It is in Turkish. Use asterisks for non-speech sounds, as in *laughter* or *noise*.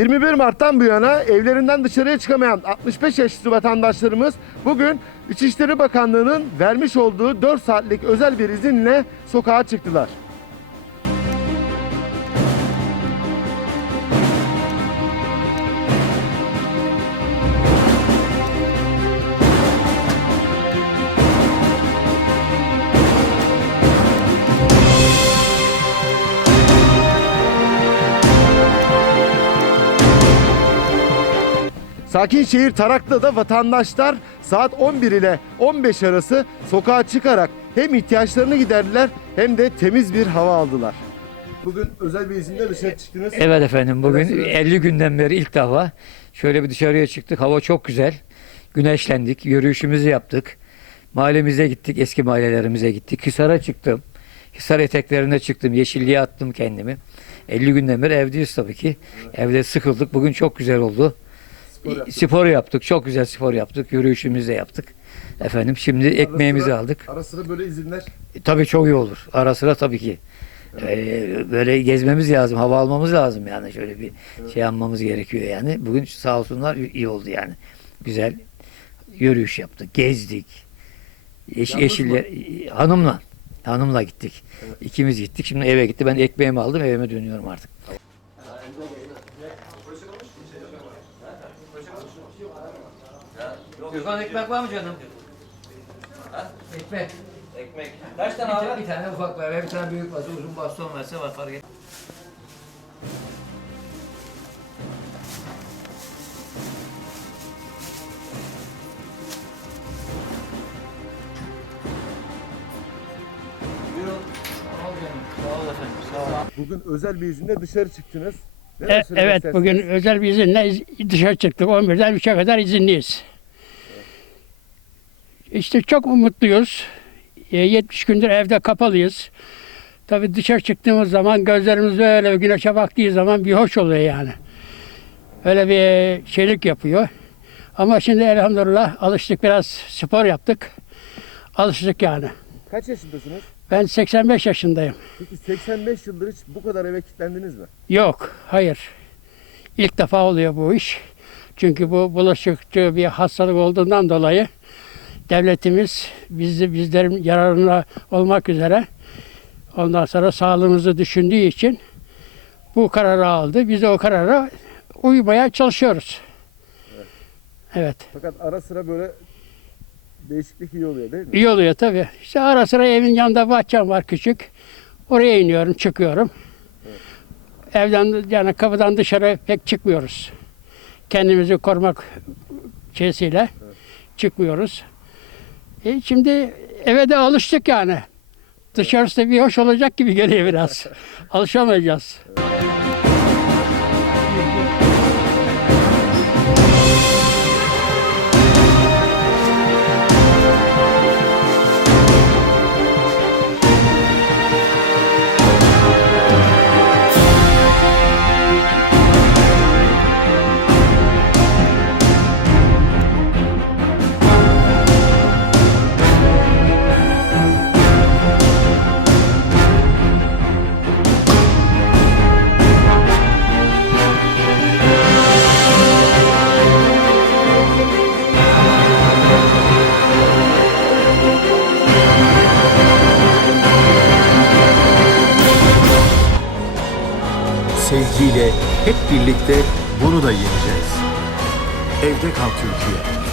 21 Mart'tan bu yana evlerinden dışarıya çıkamayan 65 yaş üstü vatandaşlarımız bugün İçişleri Bakanlığı'nın vermiş olduğu 4 saatlik özel bir izinle sokağa çıktılar. Sakin şehir Taraklı'da vatandaşlar saat 11 ile 15 arası sokağa çıkarak hem ihtiyaçlarını giderdiler hem de temiz bir hava aldılar. Bugün özel bir izinle dışarı çıktınız. Evet efendim bugün Nasıl? 50 günden beri ilk defa şöyle bir dışarıya çıktık. Hava çok güzel. Güneşlendik, yürüyüşümüzü yaptık. Mahallemize gittik, eski mahallelerimize gittik. Hisar'a çıktım. Hisar eteklerine çıktım, yeşilliğe attım kendimi. 50 günden beri evdeyiz tabii ki. Evde sıkıldık. Bugün çok güzel oldu. Spor yaptık. Spor yaptık. Çok güzel spor yaptık. Yürüyüşümüzü de yaptık. Efendim şimdi ekmeğimizi sıra- aldık. Ara sıra böyle izinler. E, Tabii çok iyi olur. Ara sıra tabii ki. Ee, böyle gezmemiz lazım, hava almamız lazım yani şöyle bir şey yapmamız gerekiyor yani. Bugün sağ olsunlar iyi oldu yani. Güzel yürüyüş yaptık, gezdik. Yeş, yeşiller, hanımla, hanımla gittik. İkimiz gittik. Şimdi eve gitti. Ben ekmeğimi aldım, evime dönüyorum artık. Gürkan ekmek var mı canım? Ekmek. Ekmek. Kaç tane Bir, abi? bir tane ufak var, bir tane büyük var, uzun baston varsa var fark et. Bugün özel bir izinle dışarı çıktınız. E- söylemek evet istersiniz? bugün özel bir izinle iz- dışarı çıktık. 11'den 3'e kadar izinliyiz. İşte çok mutluyuz. E, 70 gündür evde kapalıyız. Tabii dışarı çıktığımız zaman gözlerimiz böyle güneşe baktığı zaman bir hoş oluyor yani. Öyle bir şeylik yapıyor. Ama şimdi elhamdülillah alıştık biraz spor yaptık. Alıştık yani. Kaç yaşındasınız? Ben 85 yaşındayım. Peki 85 yıldır hiç bu kadar eve kilitlendiniz mi? Yok, hayır. İlk defa oluyor bu iş. Çünkü bu bulaşıkçı bir hastalık olduğundan dolayı devletimiz bizi bizlerin yararına olmak üzere ondan sonra sağlığımızı düşündüğü için bu kararı aldı. Biz de o karara uymaya çalışıyoruz. Evet. Fakat ara sıra böyle değişiklik iyi oluyor değil mi? İyi oluyor tabii. İşte ara sıra evin yanında bahçem var küçük. Oraya iniyorum, çıkıyorum. Evden yani kapıdan dışarı pek çıkmıyoruz. Kendimizi korumak şeysiyle çıkmıyoruz. E şimdi eve de alıştık yani. Dışarısı bir hoş olacak gibi geliyor biraz. *laughs* Alışamayacağız. Sevgiyle hep birlikte bunu da yeneceğiz. Evde kal Türkiye.